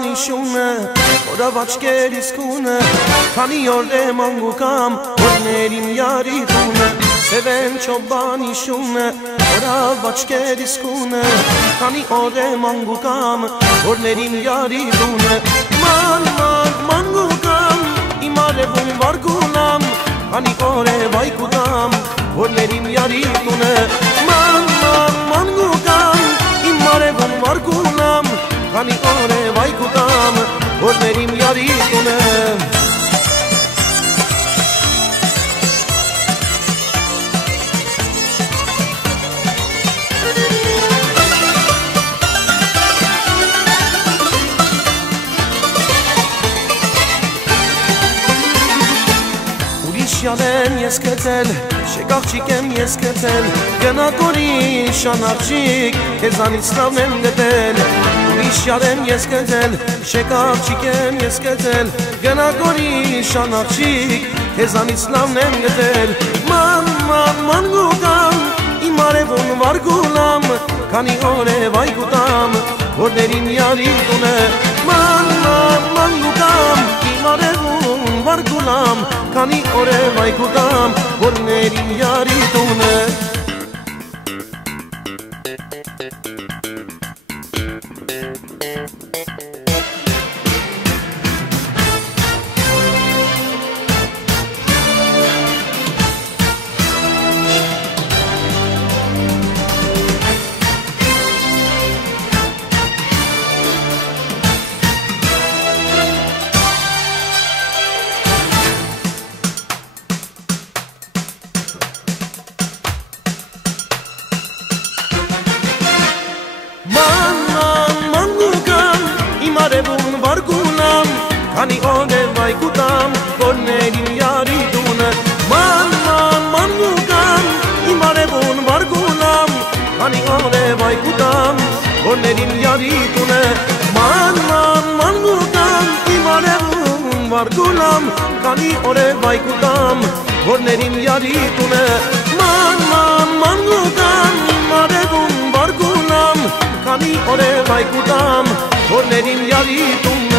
չոբան իշունը Որավ աչկերիս կունը Քանի օր է մանգուկամ Որներիմ յարի տունը Սևեն չոբան իշունը Որավ աչկերիս կունը Քանի օր է մանգուկամ Որներիմ յարի տունը Մանգուկամ Իմ արևում վարգունամ Քանի օր է վայկուտամ Որներիմ յարի տունը Մանգուկամ Իմ արևում վարգունամ Քանի օր է վայկուտամ Որներիմ յարի տունը Յալեն ես կեցել, շեք աղջիկ եմ ես կեցել Գնատորի շան աղջիկ, կեզանից լավն եմ գտել Ուրիշ յալեն ես կեցել, շեք աղջիկ եմ ես կեցել Գնատորի շան աղջիկ, կեզանից լավն եմ գտել Մանգուկամ, իմ արևում վարգունամ Քանի օր է վայկուտամ, որներիմ յարի տունը Մանգուկամ, իմ արևում վարգունամ Քանի օր է վայկուտամ, որներիմ յարի տունը Արևուն վարգունամ, քանի օր է վայկուտամ, որներիմ յարի տունը Մանգուկամ, իմ արևուն վարգունամ, քանի օր է վայկուտամ, որներիմ յարի տունը Մանգուկամ, իմ արևուն վարգունամ, քանի օր է վայկուտամ, որներիմ յարի տունը Մանգուկամ, իմ արևուն վարգունամ, քանի օր է վայկուտամ Որներիմ յարի տունը,